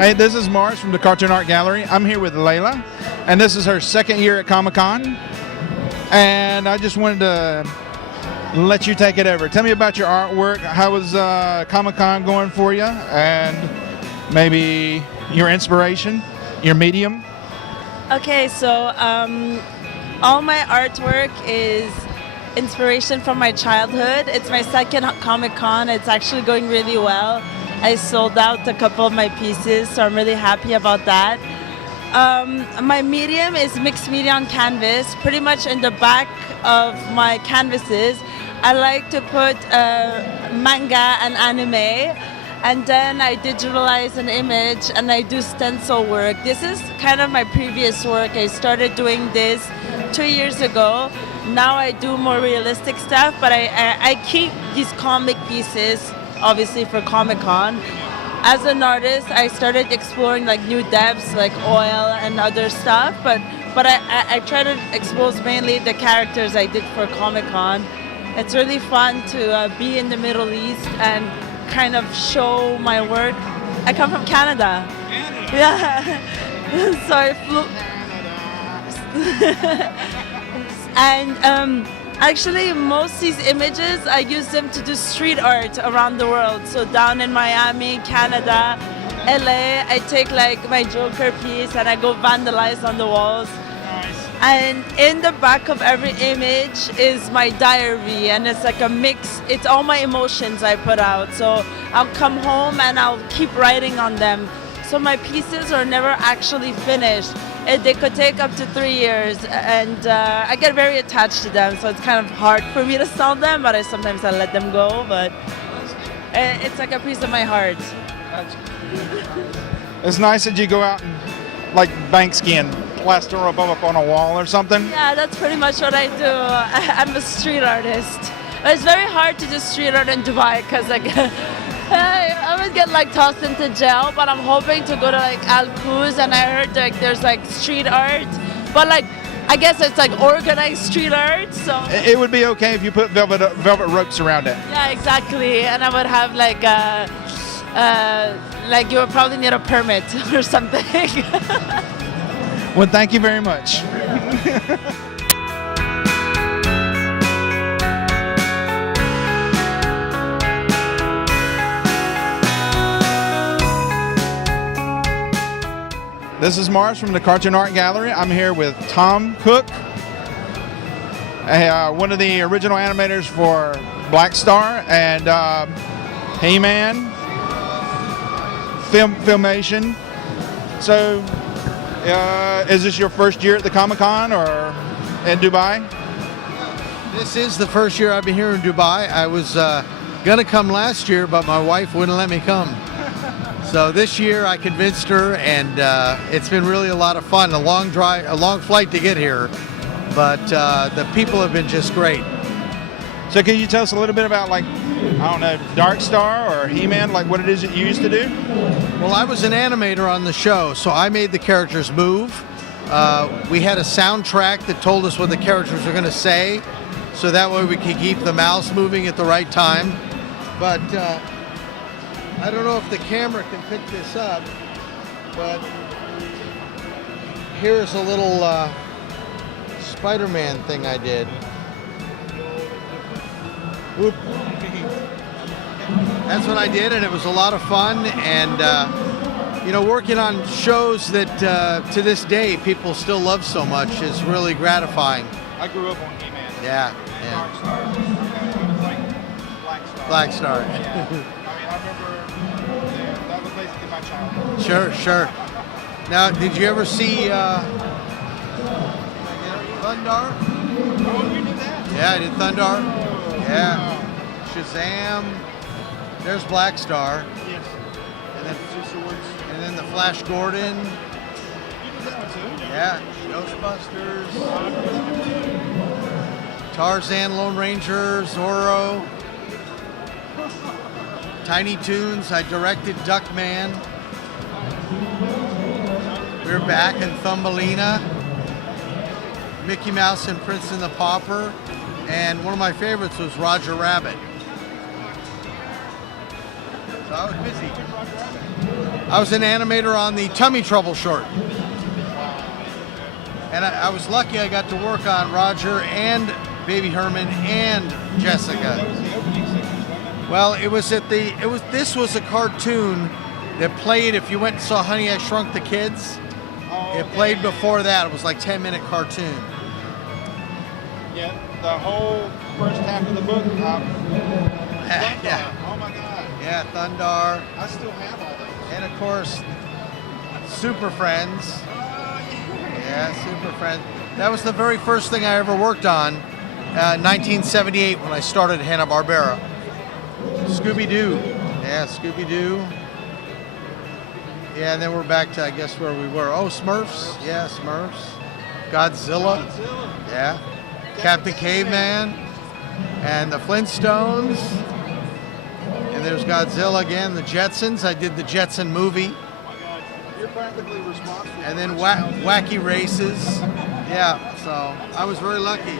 Hey, this is Mars from the Cartoon Art Gallery. I'm here with Layla, and this is her second year at Comic-Con. And I just wanted to let you take it over. Tell me about your artwork. How was Comic-Con going for you? And maybe your inspiration, your medium? Okay, so all my artwork is inspiration from my childhood. It's my second Comic-Con. It's actually going really well. I sold out a couple of my pieces, so I'm really happy about that. My medium is mixed media on canvas. Pretty much in the back of my canvases, I like to put manga and anime, and then I digitalize an image and I do stencil work. This is kind of my previous work. I started doing this 2 years ago. Now I do more realistic stuff, but I keep these comic pieces obviously for Comic-Con. As an artist, I started exploring like new depths like oil and other stuff, but I try to expose mainly the characters I did for Comic-Con. It's really fun to be in the Middle East and kind of show my work. I come from Canada. Canada. Yeah. So I flew. And actually, most of these images, I use them to do street art around the world. So down in Miami, Canada, LA, I take like my Joker piece and I go vandalize on the walls. Nice. And in the back of every image is my diary, and it's like a mix. It's all my emotions I put out. So I'll come home and I'll keep writing on them. So my pieces are never actually finished. They could take up to 3 years, and I get very attached to them, so it's kind of hard for me to sell them, but sometimes I let them go, but it's like a piece of my heart. It's nice that you go out and like bank skin, plaster them up on a wall or something. Yeah, that's pretty much what I do. I'm a street artist. But it's very hard to do street art in Dubai because like I would get like tossed into jail, but I'm hoping to go to like Al Quoz, and I heard like there's like street art, but like I guess it's like organized street art. So It would be okay if you put velvet ropes around it. yeah, exactly, and I would have like you would probably need a permit or something. Well, thank you very much. This is Mars from the Cartoon Art Gallery. I'm here with Tom Cook, one of the original animators for Black Star and He-Man, Filmation. So, is this your first year at the Comic-Con or in Dubai? This is the first year I've been here in Dubai. I was gonna come last year, but my wife wouldn't let me come. So this year I convinced her, and it's been really a lot of fun. A long flight to get here, but the people have been just great. So can you tell us a little bit about, like, I don't know, Dark Star or He-Man, like what it is that you used to do? Well, I was an animator on the show, so I made the characters move. We had a soundtrack that told us what the characters were going to say, so that way we could keep the mouse moving at the right time. But I don't know if the camera can pick this up, but here's a little Spider-Man thing I did. Whoop. That's what I did, and it was a lot of fun. And you know, working on shows that to this day people still love so much is really gratifying. I grew up on He-Man. Yeah. Dark Star. Like Black Star. Black Star. Yeah. I mean, I remember that was basically my childhood. Sure. Now, did you ever see Thundar? Oh, you did that? Yeah, I did Thundar. Oh, Yeah. wow. Shazam. There's Black Star. Yes. And then, Two swords. and then the Flash Gordon. You did that one too? Yeah. Ghostbusters. Tarzan, Lone Ranger, Zorro. Tiny Toons. I directed Duckman. We're back in Thumbelina. Mickey Mouse and Prince and the Pauper. And one of my favorites was Roger Rabbit. So I was busy. I was an animator on the Tummy Trouble short. And I was lucky I got to work on Roger and Baby Herman and Jessica. Well, this was a cartoon that played if you went and saw Honey, I Shrunk the Kids. It played before that. It was like 10-minute cartoon. Yeah, the whole first half of the book. Yeah. Oh my God. Yeah, Thundar. I still have all those. And of course, Super Friends. Yeah, Super Friends. That was the very first thing I ever worked on, 1978 when I started Hanna-Barbera. Scooby-Doo. Yeah, Scooby-Doo. Yeah, and then we're back to, I guess, where we were. Oh, Smurfs. Yeah, Smurfs. Godzilla. Yeah. Captain Caveman. And the Flintstones. And there's Godzilla again. The Jetsons. I did the Jetson movie. You're practically responsible. And then Wacky Races. Yeah, so I was very lucky.